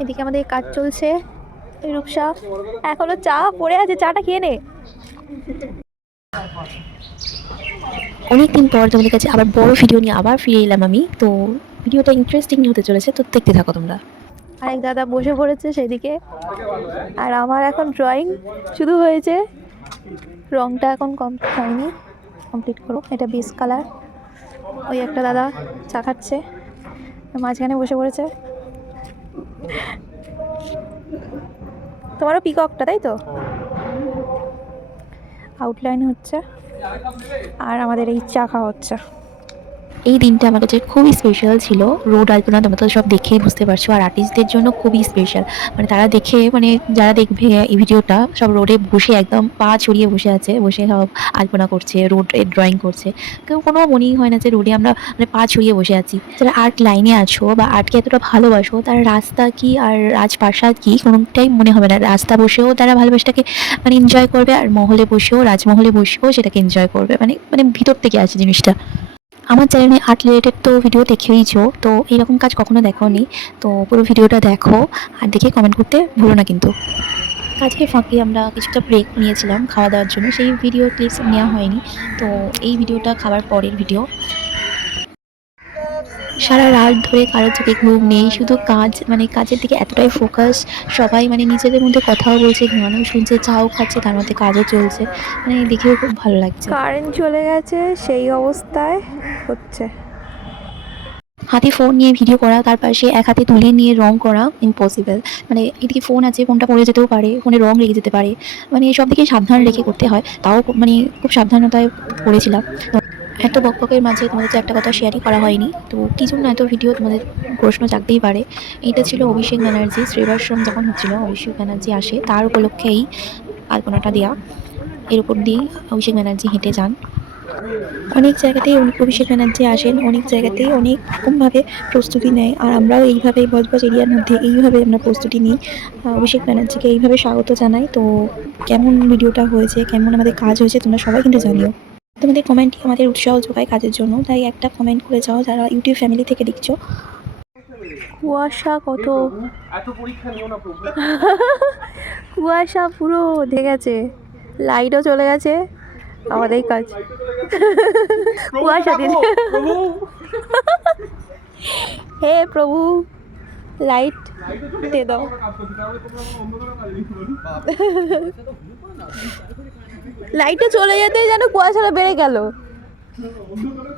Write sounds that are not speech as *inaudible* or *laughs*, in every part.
এদিকে আমাদের কাজ চলছে রূপসা। এখনও চা পড়ে আছে, চাটা খেয়ে নে। অনেকদিন পর তোমাদের কাছে আবার বড় ভিডিও নিয়ে আবার ফিরে এলাম আমি। তো ভিডিওটা ইন্টারেস্টিং হতে চলেছে, তো দেখতে থাকো তোমরা। আরেক দাদা বসে পড়েছে সেদিকে। আর আমার এখন ড্রয়িং শুরু হয়েছে। রংটা এখন কমপ্লিট হয়নি। কমপ্লিট করো। এটা বেস কালার ওই একটা দাদা চা খাচ্ছে। মাঝখানে বসে পড়েছে। তোমারও পিককটা তাই তো? আউটলাইন হচ্ছে। আর আমাদের এই চা খাওয়া হচ্ছে। এই দিনটা আমার কাছে খুবই স্পেশাল ছিল। রোড আলপনা তোমরা তো সব দেখেই বুঝতে পারছ। আর আর্টিস্টদের জন্য খুবই স্পেশাল মানে তারা দেখে মানে যারা দেখবে এই ভিডিওটা, সব রোডে বসে একদম পা ছড়িয়ে বসে আছে, বসে সব আলপনা করছে, রোড ড্রয়িং করছে। কেউ কোনো মনেই হয় না যে রোডে আমরা মানে পা ছড়িয়ে বসে আছি। যারা আর্ট লাইনে আছো বা আর্টকে এতটা ভালোবাসো, তার রাস্তা কি আর রাজপ্রাসাদ কি, কোনোটাই মনে হবে না। রাস্তা বসেও তারা ভালোবাসাটাকে মানে এনজয় করবে। আর মহলে বসেও, রাজমহলে বসেও সেটাকে এনজয় করবে। মানে মানে ভিতর থেকে আছে জিনিসটা। আমার চ্যানেলে আর্ট রিলেটেড তো ভিডিও দেখেইছো, তো এইরকম কাজ কখনো দেখোনি, তো পুরো ভিডিওটা দেখো আর দেখে কমেন্ট করতে ভুলো না কিন্তু। আজকে ফাঁকে আমরা কিছুটা ব্রেক নিয়েছিলাম খাওয়া দাওয়ার জন্য, সেই ভিডিও ক্লিপস নেওয়া হয়নি, তো এই ভিডিওটা খাবার পরের ভিডিও সারা রাত ধরে কারোর চোখে ঘুম নেই শুধু কাজ মানে কাজের দিকে এতটাই ফোকাস সবাই মানে নিজেদের মধ্যে কথাও বলছে গানও শুনছে চাও খাচ্ছে তার মধ্যে কাজও চলছে। মানে দেখেও খুব ভালো লাগছে। কারেন্ট চলে গেছে সেই অবস্থায় হচ্ছে। হাতে ফোন নিয়ে ভিডিও করা তার পাশে এক হাতে তুলে নিয়ে রং করা ইম্পসিবল মানে এদিকে ফোন আছে ফোনটা পড়ে যেতেও পারে ফোনে রং লেগে যেতে পারে। মানে সব দিকে সাবধান রেখে করতে হয় তাও মানে খুব সাবধানতায় করেছিলাম এত বকবকের মাঝে তোমাদের তো একটা কথা শেয়ারই করা হয়নি। তো কী জন্য এত ভিডিও তোমাদের প্রশ্ন জাগতেই পারে? এটা ছিল অভিষেক ব্যানার্জি শ্রীবাশ্রম যখন হচ্ছিল, অভিষেক ব্যানার্জি আসে, তার উপলক্ষেই আলপনাটা দেওয়া এর উপর দিয়েই অভিষেক ব্যানার্জি হেঁটে যান। অনেক জায়গাতেই অভিষেক ব্যানার্জি আসেন, অনেক জায়গাতেই অনেক রকমভাবে প্রস্তুতি নেয়, আর আমরাও এইভাবে বজবজ এরিয়ার মধ্যে এইভাবে আমরা প্রস্তুতি নিই। অভিষেক ব্যানার্জিকে এইভাবে স্বাগত জানাই। তো কেমন ভিডিওটা হয়েছে, কেমন আমাদের কাজ হয়েছে, তোমরা সবাই কিন্তু জানিও। তোমাদের কমেন্টই আমাদের উৎসাহ যোগায় কাজের জন্য তাই একটা কমেন্ট করে যাও যারা ইউটিউব ফ্যামিলি থেকে দেখছ। কুয়াশা কত। *laughs* কুয়াশা পুরো দেখে গেছে। লাইটও চলে গেছে। আমাদের কাজ। কুয়াশা দিন। হে প্রভু লাইট দে দাও। *laughs* লাইটটা চলে যেতেই যেন কুয়াশাটা বেড়ে গেল।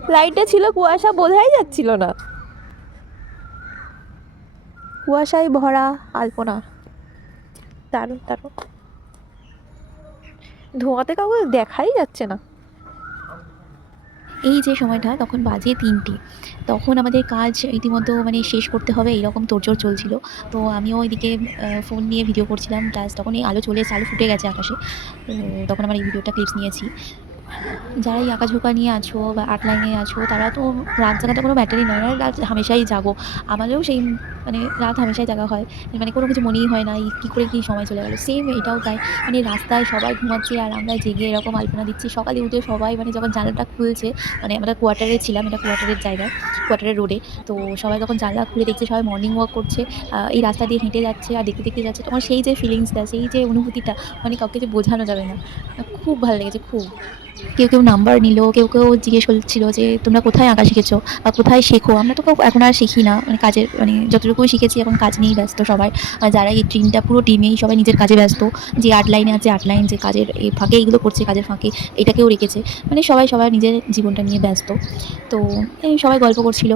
লাইটে ছিল কুয়াশা বোঝাই যাচ্ছিল না। কুয়াশায় ভরা আলপনা। দারুণ দারুণ। ধোঁয়াতে কাউকে দেখাই যাচ্ছে না। এই যে সময়টা, তখন বাজে তিনটে। তখন আমাদের কাজ ইতিমধ্যে মানে শেষ করতে হবে এইরকম তোড়জোড় চলছিল। তো আমিও ওইদিকে ফোন নিয়ে ভিডিও করছিলাম। প্লাস তখন এই আলো চলে এসে আলো ফুটে গেছে আকাশে। তখন আমার এই ভিডিওটা ক্লিপস নিয়েছি। যারা এই আঁকাঝোঁকা নিয়ে আছো বা আর্ট লাইনে আছো, তারা তো রাত জায়গাটা কোনো ব্যাটারি নয়। না হামেশাই যাব আমাদেরও সেই মানে রাত হামেশাই জাগা হয়। মানে কোনো কিছু মনেই হয় না কী করে কী সময় চলে গেলো। সেম এটাও তাই। মানে রাস্তায় সবাই ঘুমাচ্ছে আর আমরা জেগে এরকম আলপনা দিচ্ছি। সকালে উঠে সবাই মানে যখন জানলাটা খুলছে মানে আমরা কোয়ার্টারে ছিলাম, এটা কোয়ার্টারের জায়গা কোয়ার্টারের রোডে তো সবাই যখন জানলা খুলে দেখছে, সবাই মর্নিং ওয়াক করছে এই রাস্তা দিয়ে হেঁটে যাচ্ছে আর দেখতে দেখতে যাচ্ছে। তোমার সেই যে ফিলিংসটা সেই যে অনুভূতিটা মানে কাউকে যে বোঝানো যাবে না। খুব ভালো লেগেছে, খুব। কেউ কেউ নাম্বার নিল, কেউ কেউ জিজ্ঞেস করছিল যে, তোমরা কোথায় আঁকা শিখেছো? বা কোথায় শেখো? আমরা তো কেউ এখন আর শিখি না। মানে কাজের মানে যতটুকুই শিখেছি এখন কাজ নিয়েই ব্যস্ত সবাই। যারা এই টিমটা পুরো টিমেই সবাই নিজের কাজে ব্যস্ত। যে আর্ট লাইনে আছে আর্ট লাইন যে কাজের এই ফাঁকে এইগুলো করছে কাজের ফাঁকে এটাকেও রেখেছে। মানে সবাই সবাই নিজের জীবনটা নিয়ে ব্যস্ত। তো এই সবাই গল্প করছিল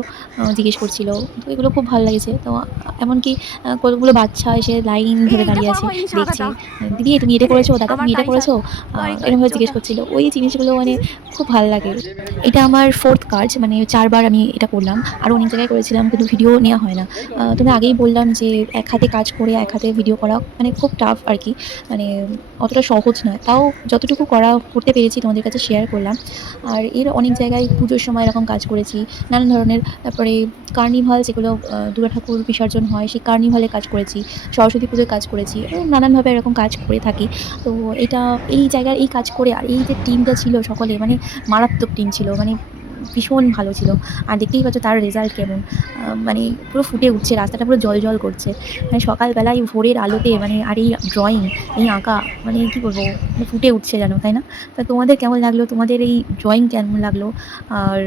জিজ্ঞেস করছিল। তো এগুলো খুব ভালো লেগেছে। তো এমনকি কতগুলো বাচ্চা এসে লাইন ধরে দাঁড়িয়ে আছে দেখছে। দিদি তুমি এটা করেছ? দাদা তুমি এটা করেছ? এরকমভাবে জিজ্ঞেস করছিল। ওই জিনিসগুলো মানে খুব ভালো লাগে। এটা আমার ফোর্থ কাজ মানে চারবার আমি এটা করলাম। আরও অনেক জায়গায় করেছিলাম কিন্তু ভিডিও নেওয়া হয় না। তুমি আগেই বললাম যে এক হাতে কাজ করে এক হাতে ভিডিও করা মানে খুব টাফ আর কি। মানে অতটা সহজ নয়। তাও যতটুকু করা, করতে পেরেছি তোমাদের কাছে শেয়ার করলাম। আর এর অনেক জায়গায় পুজোর সময় এরকম কাজ করেছি। নানান ধরনের, তারপরে কার্নিভাল যেগুলো দুর্গা ঠাকুর বিসর্জন হয়, সেই কার্নিভালে কাজ করেছি। সরস্বতী পুজোয় কাজ করেছি। নানানভাবে এরকম কাজ করে থাকি। তো এটা, এই জায়গার এই কাজ করে আর এই যে টিমটা ছিল সকলে মানে মারাত্মক টিম ছিল। মানে ভীষণ ভালো ছিল। আর দেখতেই পাচ্ছ তার রেজাল্ট কেমন। মানে পুরো ফুটে উঠছে, রাস্তাটা পুরো জল জল করছে। মানে সকালবেলায় ভোরের আলোতে মানে আর এই ড্রয়িং এই আঁকা মানে কী মানে ফুটে উঠছে যেন, তাই না? তা তোমাদের কেমন লাগল? তোমাদের এই ড্রয়িং কেমন লাগল? আর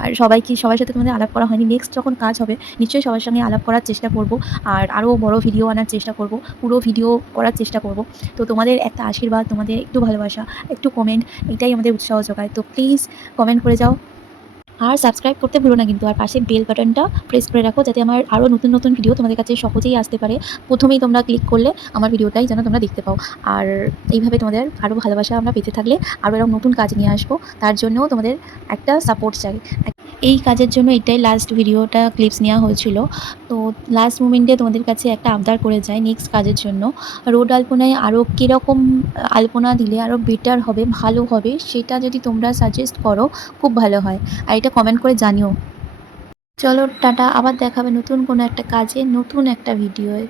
আর সবাই কি সবার সাথে তোমাদের আলাপ করা হয়নি। নেক্সট যখন কাজ হবে, নিশ্চয়ই সবার সঙ্গে আলাপ করার চেষ্টা করব। আর আরও বড় ভিডিও আনার চেষ্টা করব। পুরো ভিডিও করার চেষ্টা করব। তো তোমাদের একটা আশীর্বাদ, তোমাদের একটু ভালোবাসা, একটু কমেন্ট এটাই আমাদের উৎসাহ যোগায়। তো প্লিজ কমেন্ট করে যাও। আর সাবস্ক্রাইব করতে ভুলো না কিন্তু, আর পাশে বেল বাটনটা প্রেস করে রাখো যাতে আমার আরও নতুন নতুন ভিডিও তোমাদের কাছে সহজেই আসতে পারে। প্রথমেই তোমরা ক্লিক করলে আমার ভিডিওটাই যেন তোমরা দেখতে পাও। আর এইভাবে তোমাদের আরও ভালোবাসা আমরা পেতে থাকলে আরও এরকম নতুন কাজ নিয়ে আসব, তার জন্যও তোমাদের একটা সাপোর্ট চাই। এই কাজের জন্য এটাই লাস্ট ভিডিওটা ক্লিপস নেওয়া হয়েছিল। তো লাস্ট মুমেন্টে তোমাদের কাছে একটা আবদার করে যায় নেক্সট কাজের জন্য। রোড আলপনায় আরও কীরকম আলপনা দিলে আরও বেটার হবে, ভালো হবে, সেটা যদি তোমরা সাজেস্ট করো, খুব ভালো হয়। আর এটা কমেন্ট করে জানিও। চলো টাটা, আবার দেখাবে নতুন কোনো একটা কাজে, নতুন একটা ভিডিওয়ে